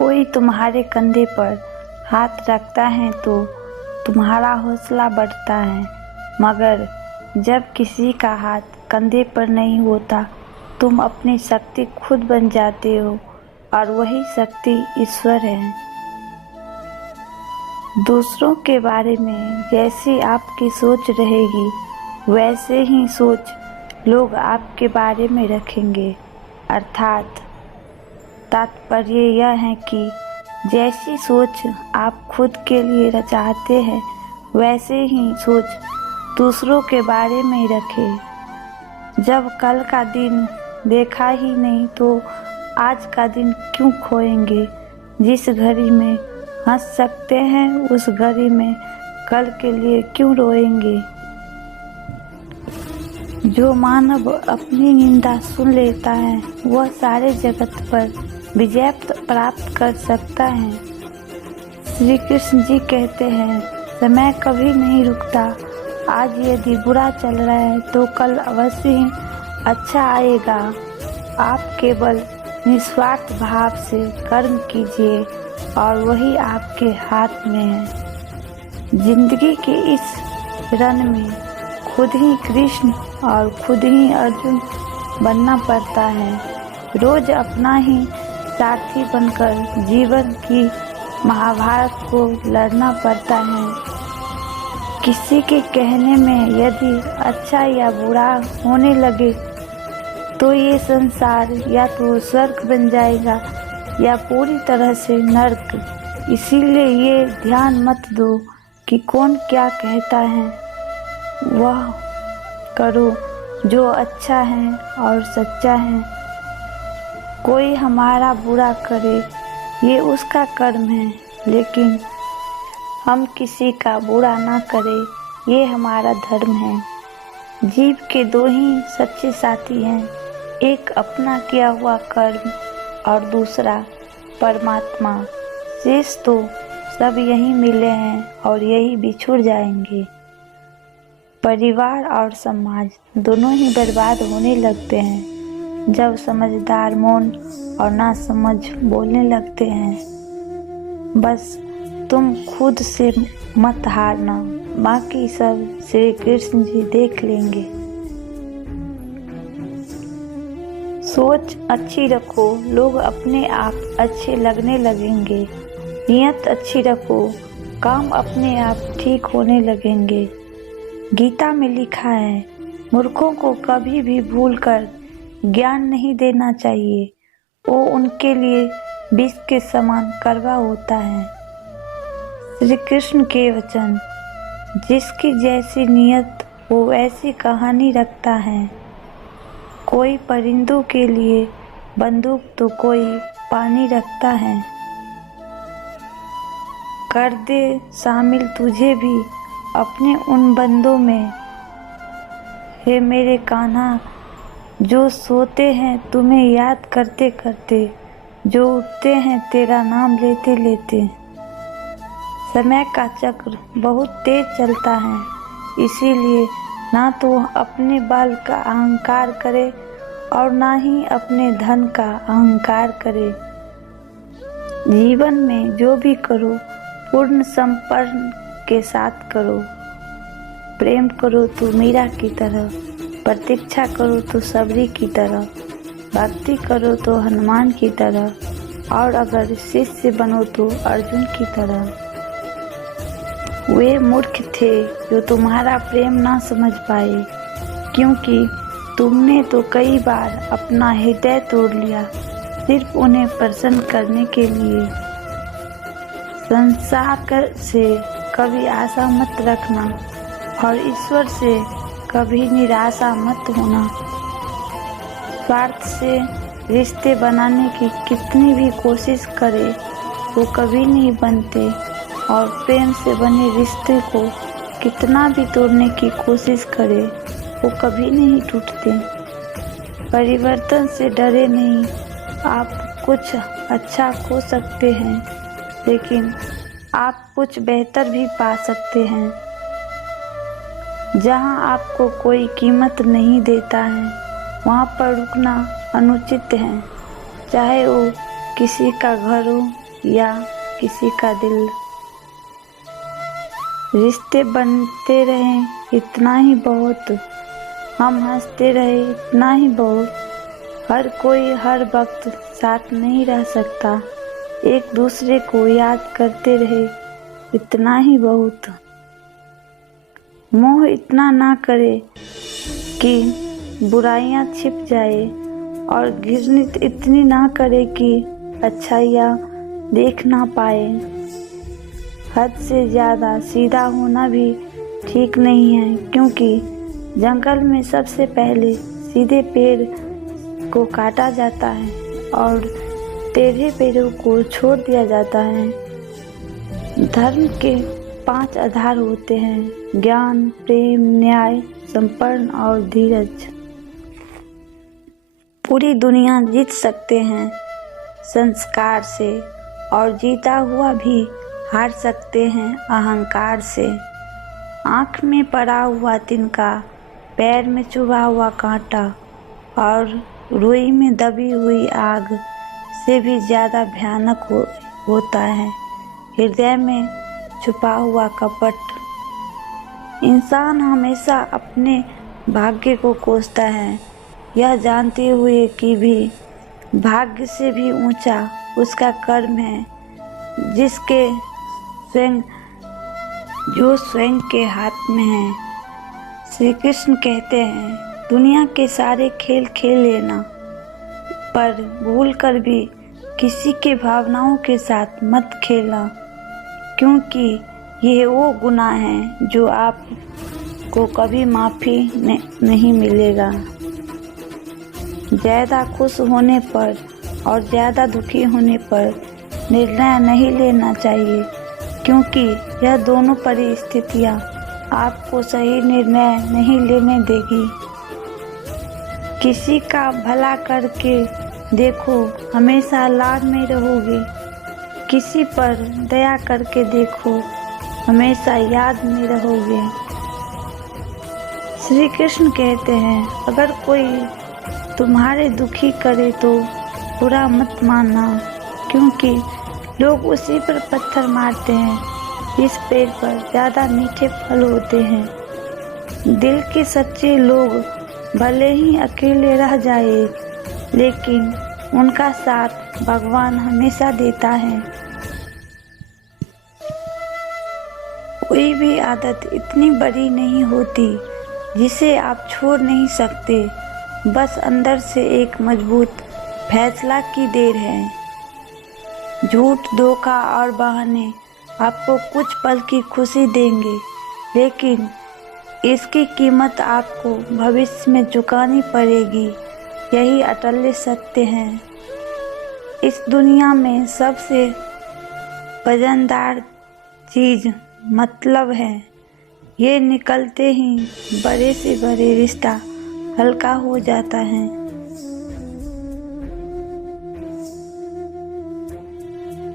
कोई तुम्हारे कंधे पर हाथ रखता है तो तुम्हारा हौसला बढ़ता है, मगर जब किसी का हाथ कंधे पर नहीं होता तुम अपनी शक्ति खुद बन जाते हो, और वही शक्ति ईश्वर है। दूसरों के बारे में जैसी आपकी सोच रहेगी वैसे ही सोच लोग आपके बारे में रखेंगे। अर्थात तात्पर्य यह है कि जैसी सोच आप खुद के लिए चाहते हैं वैसे ही सोच दूसरों के बारे में रखें। जब कल का दिन देखा ही नहीं तो आज का दिन क्यों खोएंगे। जिस घड़ी में हंस सकते हैं उस घड़ी में कल के लिए क्यों रोएंगे। जो मानव अपनी निंदा सुन लेता है वह सारे जगत पर विजय प्राप्त कर सकता है। श्री कृष्ण जी कहते हैं, समय कभी नहीं रुकता। आज यदि बुरा चल रहा है तो कल अवश्य ही अच्छा आएगा। आप केवल निस्वार्थ भाव से कर्म कीजिए और वही आपके हाथ में है। जिंदगी के इस रण में खुद ही कृष्ण और खुद ही अर्जुन बनना पड़ता है। रोज अपना ही साथी बनकर जीवन की महाभारत को लड़ना पड़ता है। किसी के कहने में यदि अच्छा या बुरा होने लगे तो ये संसार या तो स्वर्ग बन जाएगा या पूरी तरह से नर्क। इसीलिए ये ध्यान मत दो कि कौन क्या कहता है, वह करो जो अच्छा है और सच्चा है। कोई हमारा बुरा करे ये उसका कर्म है, लेकिन हम किसी का बुरा ना करें ये हमारा धर्म है। जीव के दो ही सच्चे साथी हैं, एक अपना किया हुआ कर्म और दूसरा परमात्मा। शेष तो सब यहीं मिले हैं और यही बिछुड़ जाएंगे। परिवार और समाज दोनों ही बर्बाद होने लगते हैं जब समझदार मौन और ना समझ बोलने लगते हैं। बस तुम खुद से मत हारना, बाकी सब श्री कृष्ण जी देख लेंगे। सोच अच्छी रखो, लोग अपने आप अच्छे लगने लगेंगे। नियत अच्छी रखो, काम अपने आप ठीक होने लगेंगे। गीता में लिखा है, मूर्खों को कभी भी भूलकर ज्ञान नहीं देना चाहिए, वो उनके लिए विष के समान कड़वा होता है। श्री कृष्ण के वचन, जिसकी जैसी नियत वो वैसी कहानी रखता है। कोई परिंदों के लिए बंदूक तो कोई पानी रखता है। कर दे शामिल तुझे भी अपने उन बंदों में। हे मेरे कान्हा, जो सोते हैं तुम्हें याद करते करते, जो उठते हैं तेरा नाम लेते लेते। समय का चक्र बहुत तेज चलता है, इसीलिए ना तो अपने बल का अहंकार करे और ना ही अपने धन का अहंकार करे। जीवन में जो भी करो पूर्ण समर्पण के साथ करो। प्रेम करो तो मीरा की तरह, प्रतीक्षा करो तो सबरी की तरह, भक्ति करो तो हनुमान की तरह, और अगर शिष्य बनो तो अर्जुन की तरह। वे मूर्ख थे जो तुम्हारा प्रेम ना समझ पाए, क्योंकि तुमने तो कई बार अपना हृदय तोड़ लिया सिर्फ उन्हें प्रसन्न करने के लिए। संसार से कभी आशा मत रखना और ईश्वर से कभी निराशा मत होना। स्वार्थ से रिश्ते बनाने की कितनी भी कोशिश करे वो कभी नहीं बनते, और प्रेम से बने रिश्ते को कितना भी तोड़ने की कोशिश करे वो कभी नहीं टूटते। परिवर्तन से डरे नहीं, आप कुछ अच्छा खो सकते हैं लेकिन आप कुछ बेहतर भी पा सकते हैं। जहाँ आपको कोई कीमत नहीं देता है वहाँ पर रुकना अनुचित है, चाहे वो किसी का घर हो या किसी का दिल। रिश्ते बनते रहे इतना ही बहुत, हम हंसते रहे इतना ही बहुत। हर कोई हर वक्त साथ नहीं रह सकता, एक दूसरे को याद करते रहे इतना ही बहुत। मोह इतना ना करे कि बुराइयां छिप जाए, और घृणित इतनी ना करे कि अच्छाइयाँ देख ना पाए। हद से ज़्यादा सीधा होना भी ठीक नहीं है, क्योंकि जंगल में सबसे पहले सीधे पेड़ को काटा जाता है और टेढ़े पेड़ों को छोड़ दिया जाता है। धर्म के 5 आधार होते हैं: ज्ञान, प्रेम, न्याय, समर्पण और धीरज। पूरी दुनिया जीत सकते हैं संस्कार से, और जीता हुआ भी हार सकते हैं अहंकार से। आँख में पड़ा हुआ तिनका, पैर में चुभा हुआ कांटा और रुई में दबी हुई आग से भी ज़्यादा भयानक होता है हृदय में छुपा हुआ कपट। इंसान हमेशा अपने भाग्य को कोसता है, यह जानते हुए कि भी भाग्य से भी ऊंचा उसका कर्म है, जो स्वयं के हाथ में है। श्री कृष्ण कहते हैं, दुनिया के सारे खेल खेल लेना, पर भूल कर भी किसी के भावनाओं के साथ मत खेलना, क्योंकि यह वो गुनाह है जो आपको कभी माफ़ी नहीं मिलेगा। ज़्यादा खुश होने पर और ज़्यादा दुखी होने पर निर्णय नहीं लेना चाहिए, क्योंकि यह दोनों परिस्थितियाँ आपको सही निर्णय नहीं लेने देगी। किसी का भला करके देखो, हमेशा लाभ में रहोगे। किसी पर दया करके देखो, हमेशा याद में रहोगे। श्री कृष्ण कहते हैं, अगर कोई तुम्हारे दुखी करे तो बुरा मत मानना, क्योंकि लोग उसी पर पत्थर मारते हैं जिस पेड़ पर ज़्यादा मीठे फल होते हैं। दिल के सच्चे लोग भले ही अकेले रह जाए, लेकिन उनका साथ भगवान हमेशा देता है। कोई भी आदत इतनी बड़ी नहीं होती जिसे आप छोड़ नहीं सकते, बस अंदर से एक मजबूत फैसला की देर है। झूठ, धोखा और बहाने आपको कुछ पल की खुशी देंगे, लेकिन इसकी कीमत आपको भविष्य में चुकानी पड़ेगी। यही अटल सत्य है। इस दुनिया में सबसे वजनदार चीज़ मतलब है। ये निकलते ही बड़े से बड़े रिश्ता हल्का हो जाता है।